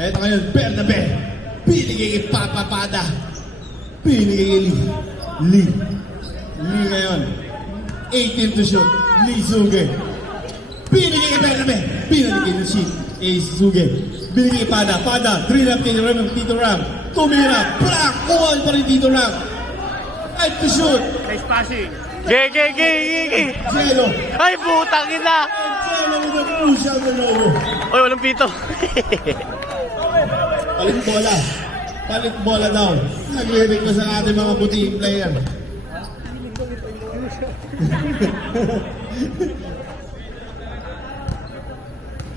Eto ngayon, Bernabe. Binigay kay Papapada. Binigay kay Lee. Lee ngayon. 18 to shoot. Lee Suge. Binigay kay Bernabe. Binigay kay Suge. Binigay kay Pada. Pada. 3 lap kay Tito Ram. Tumira. Black. Kuhan pa rin Tito Ram. 5 to shoot. Nice passing. Gigi. Jello. Ay, putang ina. Jello with a crucial maneuver. Oy, walang pito. Palit bola daw. Nagre-request ang ating mga buting player.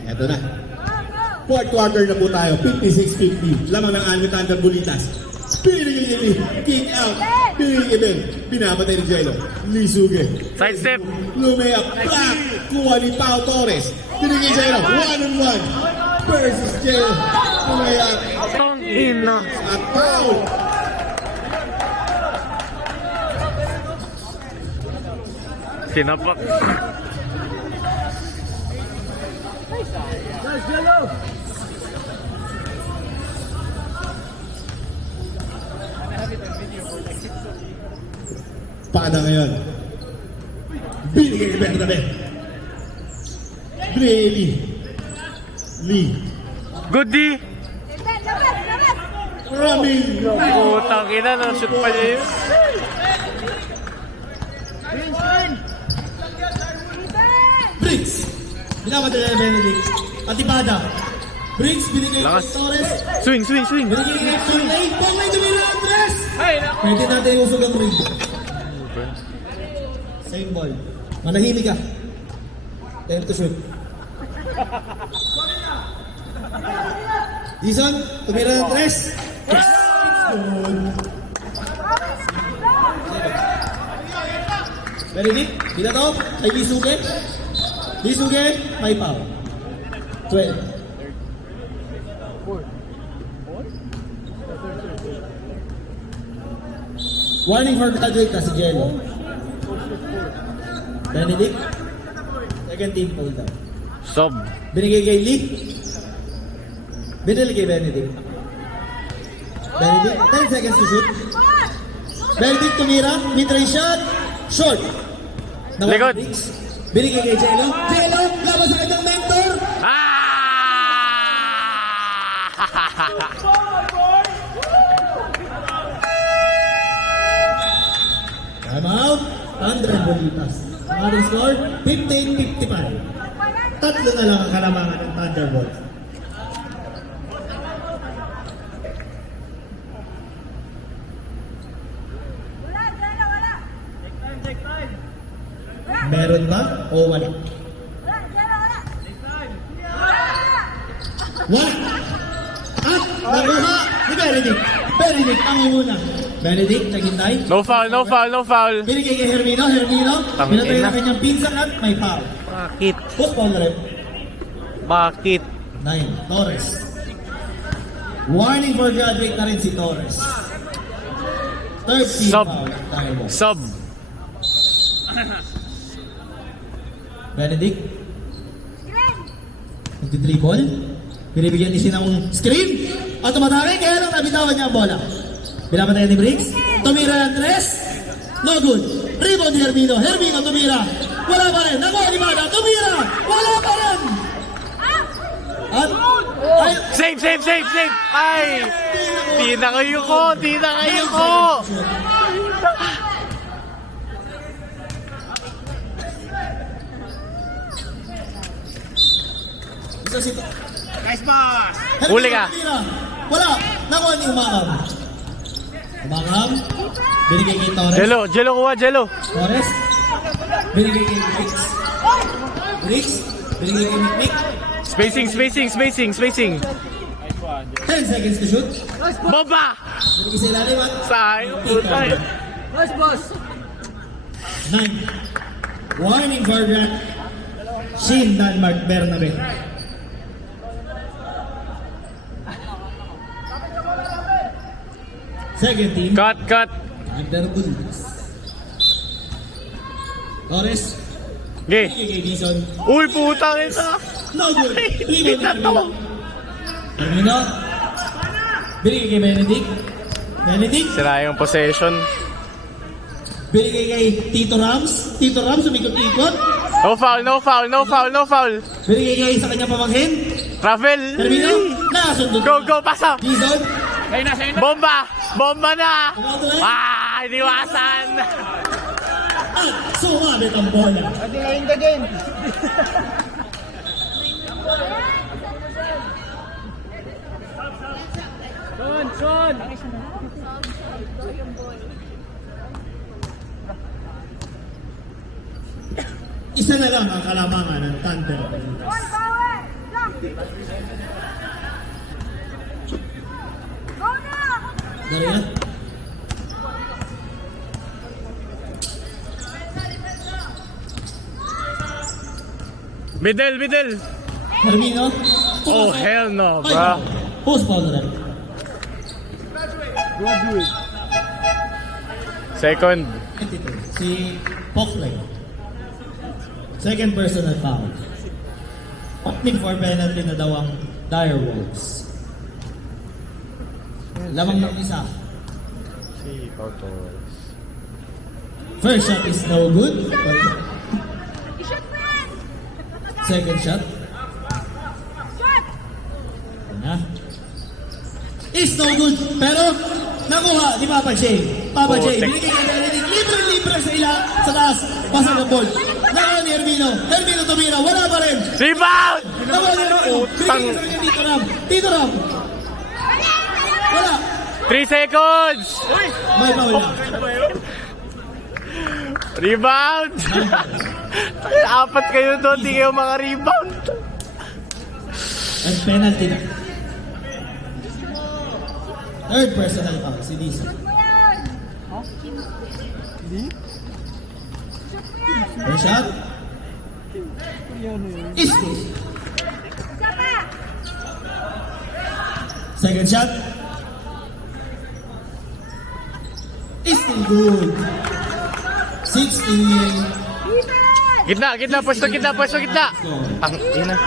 Eto na. Fourth quarter na po tayo. 56-50. Lamang ng Alvin Thunder Bulitas. Pinigil ni kick out. Pinigil din. Binabatay ni Jello. Lee Suge. Side step. Lumea. Black. Kuha ni Pao Torres. Pinigil Jello. 1-on-1. Versus Jello. Lumea. Tong ina. At Pao. Sinapak. Pada ngayon. Binigay ni Bernabe. Binigay ni Lee. Good D. Ramil. Putang ina, na-shoot pa niya yun. Briggs. Binabatay ni Benedict. Atibada. Briggs binigay kay Lakas. Torres. Swing. Binigay kay Torres. Pangay tumira ang tres. Pwede natin usog ang ring. Same ball. Manahimik ka. 10 to shoot. Dizon, tumira ng tres. Yes! Benedict, binato. Kay Lisuge. Lisuge, may Pao. 12. Warning for graduate na si Jello. Benedict. Second team pull down. Sob. Binigay kay Lee. Binigay kay Benedict. Benedict, 10 seconds to shoot. Benedict tumira. Mid-range shot. Short. Likod. Binigay kay Jello. Jello, laban sa kanyang mentor. Time out. Thunder Bolitas. Ang ating score, 15-55. Tatlo na lang ang kalamangan ng Thunderbolts. Meron ba o wala? Wala! At nakuha ni Benedict. Benedict ang umuna. Benedict, naghintay. No foul. Binigay kay Hermino. Tangina. Pinatay na kanyang pinsan at may foul. Bakit? Hook foul na rin. Bakit? 9. Torres. Warning for graduate na rin si Torres. Third team Sub. foul. Tayo. Sob. Benedict. Nagtitribol. Binibigyan ni Sinang screen. At tumatarik. Kaya lang nabitawan niya ang bola. Binabatayan ni Briggs. Tumira ng tres. No good. Rebound ni Hermino. Hermino tumira. Wala pa rin. Nakuha ni Mada. Tumira. Wala pa rin. At ay, Save. Ay! Di na kayo ko. isa si Nice pass. Huli ka. Tumira. Wala. Nakuha ni Umangam. Binigay kay Torres. Jello kuha, Jello. Torres. Binigay kay Briggs. Binigay kay Mick. Spacing. 10 seconds to shoot. Boba! Binigay sa ilalim at Sayang, putay. 9. Warning for that. Shin Denmark Bernabe. Second team. Cut. Under Bulls. Torres. Ge. Binigay kay Dizon. Uy, putang ina. No good. Hindi na to. Termino. Binigay kay Benedict. Benedict. Sira yung possession. Binigay kay Tito Rams. Tito Rams, umikot-ikot. No foul, no foul, no foul, no foul. Binigay kay sa kanya pamangkin. Rafael. Termino. Nakasundot. Go, go, pasa. Dizon. Bomba! Bomba na! Tumado na. Ah, iniwasan! At sumabit ang bola. Isa na lang ang kalamangan ng Thunder. Daria. Middle, middle! Termino. Oh, hell no, bro. Post foul na rin. Second. Si Pockley. Second personal foul. Opting for penalty na daw ang Dire Wolves. Lamang ng isa. First shot is no good. Second shot. Na. Is no good. Pero nakuha ni Papa J. Papa J. Binigay kay Benedict. Libre-libre sa ila. Sa taas. Pasang ang ball. Nakuha ni Hermino. Hermino tumira. Wala pa rin. Rebound! Nakuha ni Hermino. Binigay kay Tito Ram. Tito Ram. Wala. 3 seconds! May foul na. Rebound! Apat kayo doon, di kayo mga rebound. At penalty na. Third personal foul. Si Disa. First shot. Is good. Second shot. Is still good. 16. Gitna, pwesto gitna. Ang ina.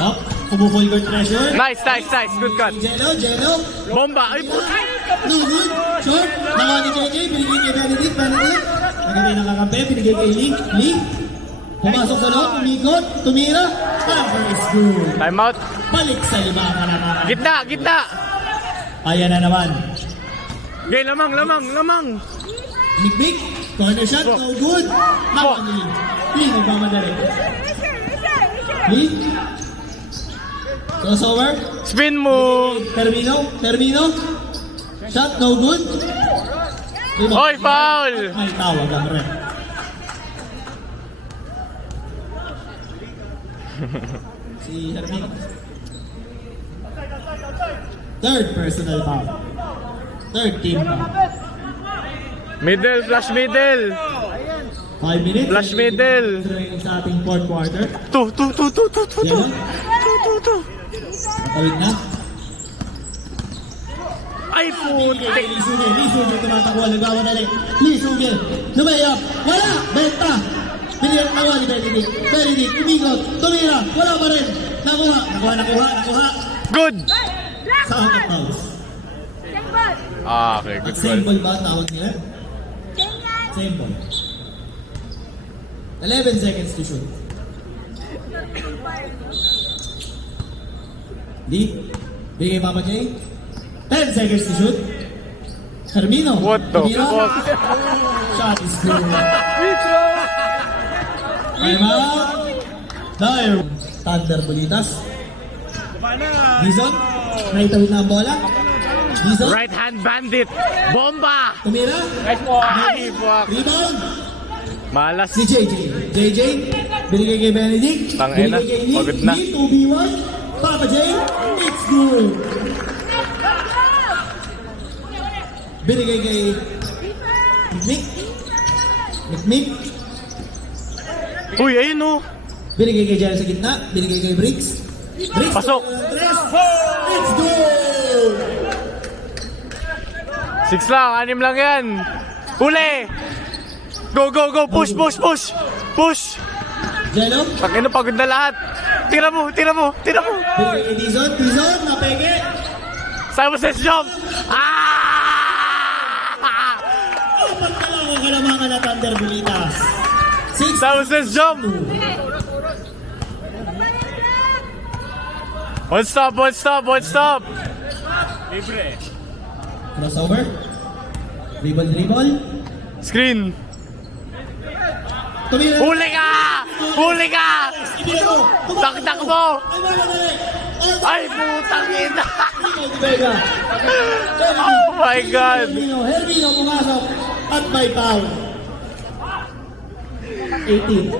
Up. Full court pressure. Nice. Good cut. Jello. Bomba! Ay, puta! No good. Short. Nakuha ni JJ. Binigay kay Benedict. Maganda yung nakakampi. Binigay kay Lee. Pumasok sa loob. Umikot. Tumira. Cover is good. Time out. Balik sa lima ang kalamangan. Gitna! Ayan na naman. Okay, lamang! Big. Corner shot. No good. Nakuha ni Lee. Lee nagmamadali. Lee. Crossover. Spin mo! Termino. Shot. No good. Oy, foul! May tawag ang ref. Si Hermino. Third personal foul. Third team foul. Middle, flash middle! 5 minutes. Flash middle! Sa ating fourth quarter. Two. Yan. Tawid na. Ay, putik! Lee Suge tumatakbo. Nagawa na rin. Lee Suge. Lumayap. Wala. Benta. Binigyan nakuha ni Benedict. Umikot. Tumira. Wala pa rin. Nakuha. Good! Sa out of bounds. Ah, okay, good Same goal. ball ba ang tawag nila? Same ball. 11 seconds to shoot. Lee. Bigay Papa J. 10 seconds to shoot. Hermino. What the Tumira. fuck? Shot is good. Time out. Dire. Thunder Bulitas. Dizon. Naitawid na ang bola. Dizon. Right hand bandit! Bomba! Tumira. Ay, fuck! Rebound. Malas. Si JJ. JJ. Binigay kay Benedict. Tangina. Binigay kay Lee. Pagod na. Lee 2v1. Papa J. It's good. Binigay kay Mick. Uy, ayun oh! Binigay kay Jerry sa gitna. Binigay kay Briggs. Pasok! It's good! 6 lang, 6 lang yan! Huli! Go! Push! Jello. Pag pagod na lahat! Tira mo! Binigay kay Dizon. Dizon, napeke. Simon says jump! Apat na lang ang kalamangan na Thunder Bulitas. 6 Simon says jump! One stop! Libre. Crossover. Dribble. Screen! Tumira. Huli ka! Ibigay mo. Taktak mo! Ay, mamadali. Ay, putang ina! Vega. Oh my God! Hermino pumasok at may foul. 18.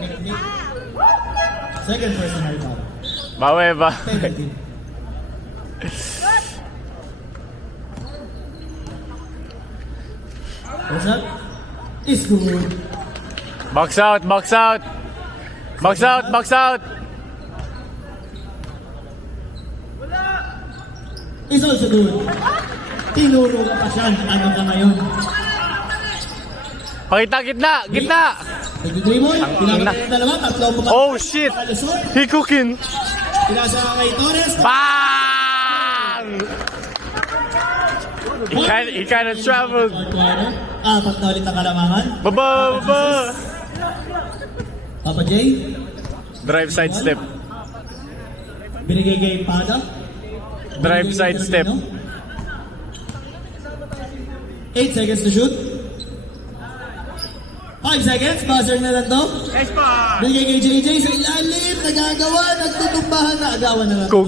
Nick. Second personal foul. Bawe ba? Penalty. What's up? Is good. Box out! Is also good. Tinuro ka pa siya. Ano ka ngayon? Pakita, gitna! Nag-dribble. Pinapatay ng dalawa. Tatlo mo ka. Oh shit! Nakalusot. He cooking! Pinasa ka kay Torres. Bang! He kind of traveled. Apat na ulit ang kalamangan. Baba! Papa J. Drive side step. Binigay kay Pada. Drive Binigay side kay step. Termino. 8 seconds to shoot. 5 seconds. Buzzer na lang to. Nice pass. Binigay kay JJ sa ilalim. Nagagawa. Nagtutumbahan na. Agawan na lang. Go!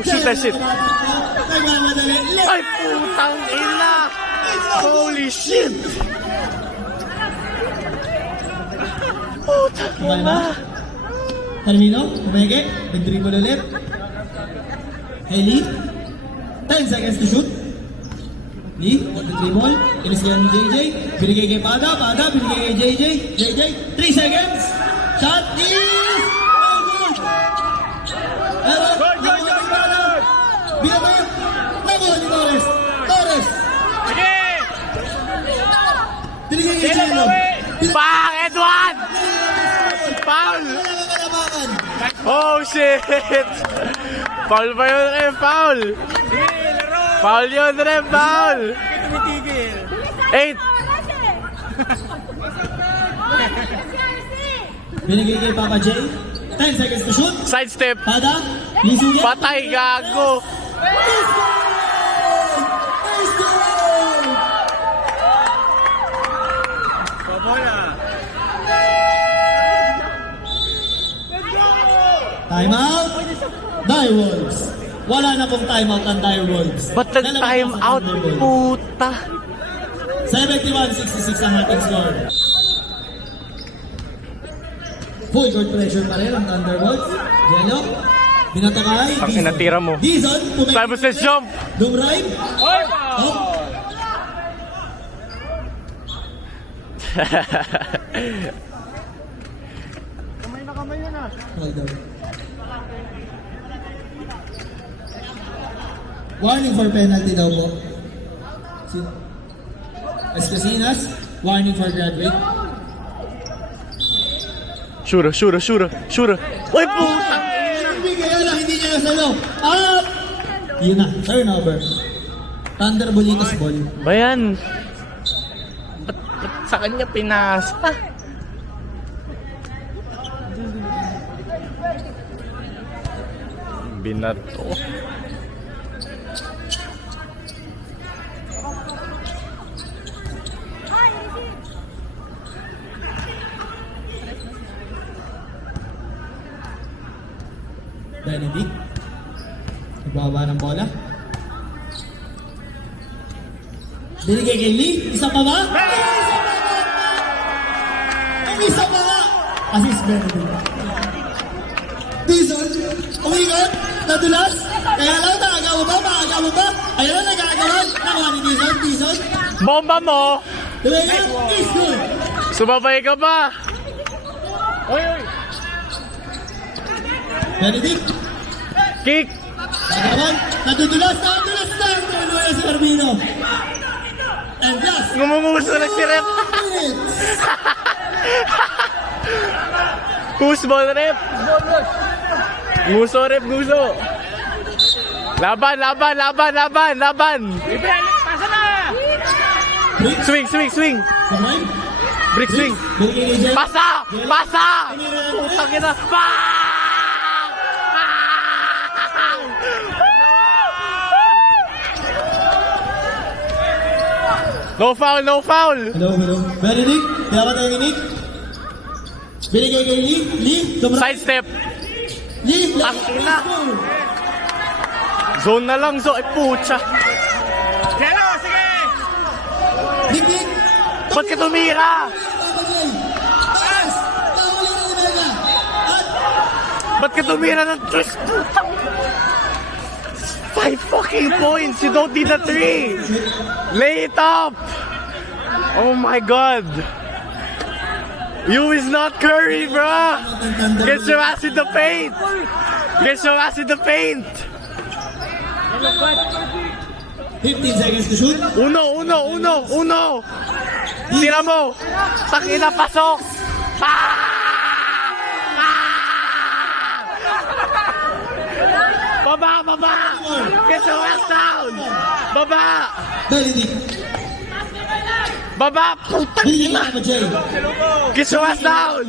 Shoot that shit! Nagmamadali. Ay, putang ina! Holy shit! Putang ina! Termino. Umege. Nag-dribble ulit. Lee. 10 seconds to shoot. Lee. Nag-dribble. Inis yan ni JJ. Binigay kay Pada. Binigay kay JJ. JJ. 3 seconds. Shot is... No good. Binabat. Nakuha ni Torres. Sige. Binigay kay Jello. Bang! Edward! Foul! Oh shit! Foul ba yun rin? Foul! Foul yun rin! Foul! Tumitigil. 8! Binigay kay Papa J. 10 seconds to shoot. Side step! Pada. Lisugi. Patay gago! Bobola. Time out. Direwolves. Wala na pong time out ang Direwolves. Ba't nag-time out? Puta! 71-66 ang ating score. Full court pressure pa rin ang Thunderbolts. Jello. Binato kay Ang inatira mo. Dizon. Simon says jump! Dumrive. Oy, Oh. Hold on. Warning for penalty daw po. Escasinas, warning for graduate. Shooter! Uy, putang! Kaya lang, hindi niya nasalo. Up! Yun na, turnover. Thunder Bulitas ball. Bayan! Ba't sa kanya pinasa? Binato. Benedict. Nagbaba ng bola. Binigay kay Lee. Isa pa ba? Isa pa ba? Assist Benedict. Dizon. Umingot. Nadulas. Kaya lang nakagawa ba? Ayan na nagagawa. Nakuha ni Dizon. Bomba mo! Dumayan. Is good. Sumabay ka ba? oy. Benedict. Kick! Nagawan. Nadudulas na. Tuluyan si Carmino. And last Ngumumuso na si Rep! minutes. Foosball rep. Nguso rep, nguso. Laban, laban, laban, laban, laban. Libre, pasa na! Bricks. Swing, swing, swing. Kamay. Brick swing. Binigay kay Jello. Pasa! Pasa! Putang ina. Pa! No foul, no foul. Hello, hello. Benedict, dapat tayo ni Nick. Binigay kay Lee. Lee, dumra. Side step. Lee, Ang ina. Zone na lang, zo. Ay, pucha. Hello, sige! Nick, Nick. Ba't ka tumira? Papagay. Taas. Nahuli na ni Vega. At Ba't ka tumira ng 3? Putang. 5 fucking points. You don't need a 3. Lay it up. Oh my God. You is not Curry, bro. Get your ass in the paint. Get your ass in the paint. 15 seconds to shoot. Uno. Tira mo. Takina, pasok. Ah! Baba. Get your ass down. Baba. Benedict. Baba. Putang Binigay ina. kay Jay. Get your ass down.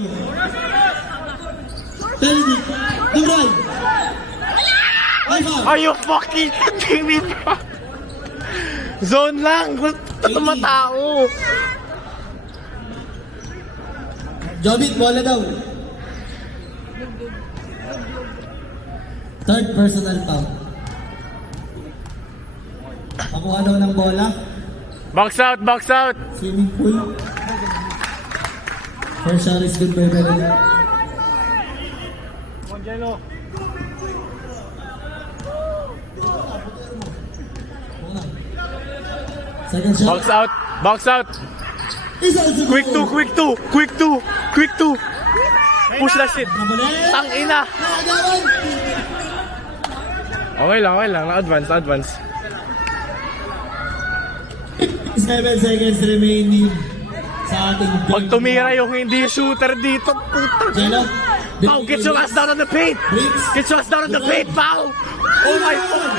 Benedict. Dumray. High foul. Are you fucking kidding me, bro? Zone lang. Gusto matao. Jobit, bola daw. Third personal foul. Pakuha daw ng bola. Box out. Swimming pool. First shot is good by Benedict. Second shot. Box out. Is also Quick good. two. Push that shit. Nabalit. Tang ina. Nakagawan. Okay lang. Na-advance. 7 seconds remaining sa ating Pag tumira yung hindi shooter dito, puta. Jello. Pau, get your ass down on the paint. Bricks. Get your ass down on the paint, Pau. Oh my God.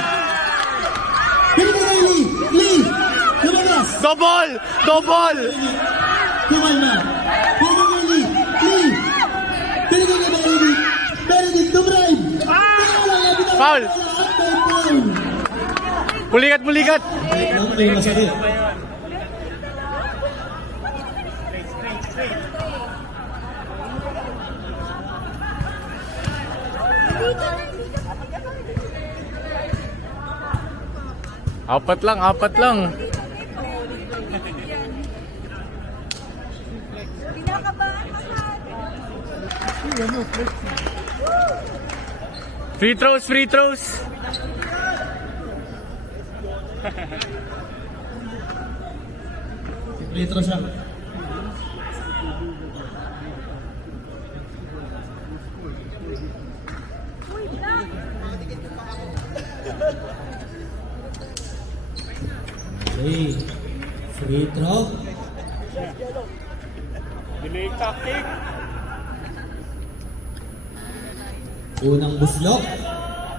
Binigay kay Lee. Lee. Lumabas. Double. Kumalma. Binigay kay Lee. Lee. Binigay kay Benedict. Benedict, dumrive. Foul. Foul. Pulikat. May masakit. Apat lang. Free throws. Litro siya. Okay. Free throw. Delay tactic. Unang buslok.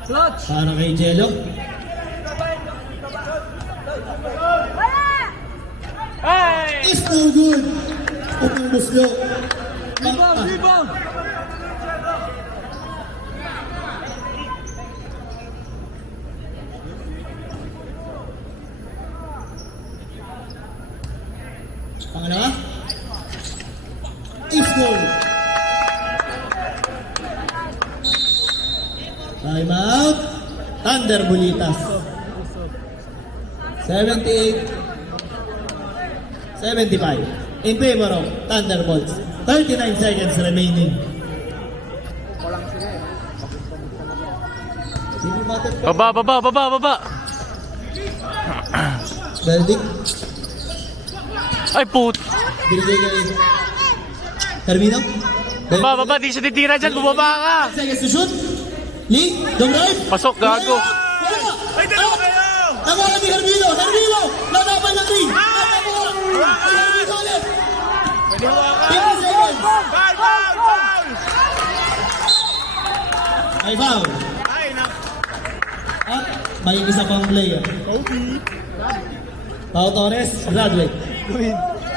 Clutch. Para kay Jello. Hey! It's no good. Unang buslok. Rebound! Pangalawa. It's goal. Time out. Thunder Bulitas. 78-75. In favor of Thunderbolts. 39 seconds remaining. Baba. Benedict. Ay, put. Binigay kay Hermino. Baba. Di siya titira dyan. Bumaba ka. 10 seconds to shoot. Lee. Don't drive. Pasok, gago. Wala. Ay, dalawa kayo! Nakuha ni Hermino. Nanapan na 3. Nakuha. Hermino ulit. Pwede hawakan! 50 seconds. Foul! May foul. At may isa pang player. Pao Torres, graduate.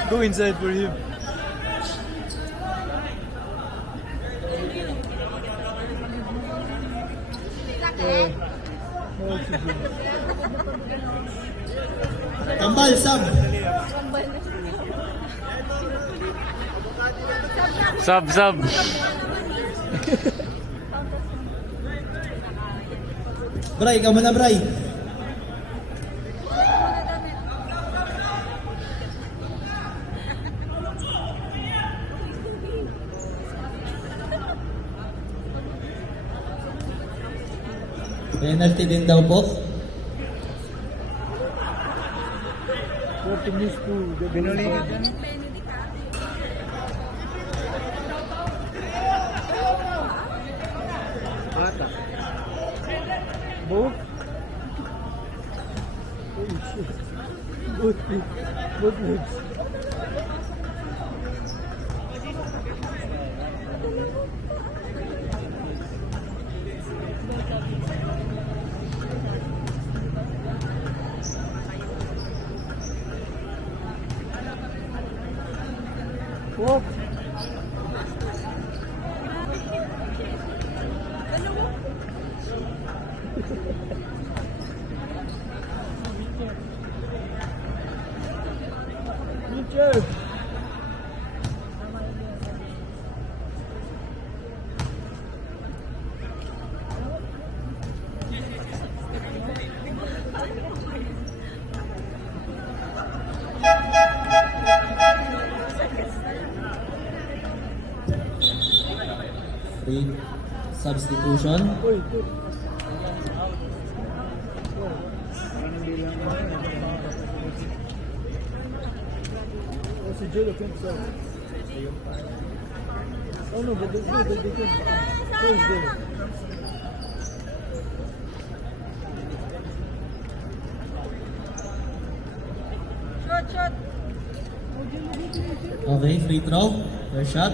Go inside for him. Kambal, sub. Sub. Bray, ikaw muna, Bray. Penalty din daw po. 40 minutes to the penalty. Bata. Both. Both legs. Whoop. Teacher. Free substitution. What's the jail against that? Oh no, but they can. Who is there? Okay, free throw. First shot.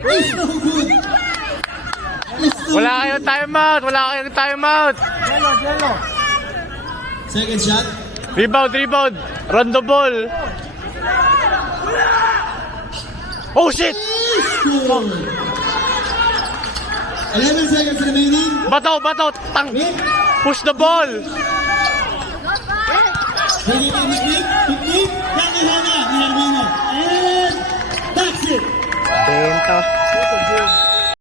It's no good. It's no Wala kayong timeout. Yellow. Second shot. Rebound. Rondo ball. Oh shit! It's good. 11 seconds remaining. Bato. Tang. Push the ball. Pwede kayo picnic. Nakuha na ni Hermino. And that's it. Benta.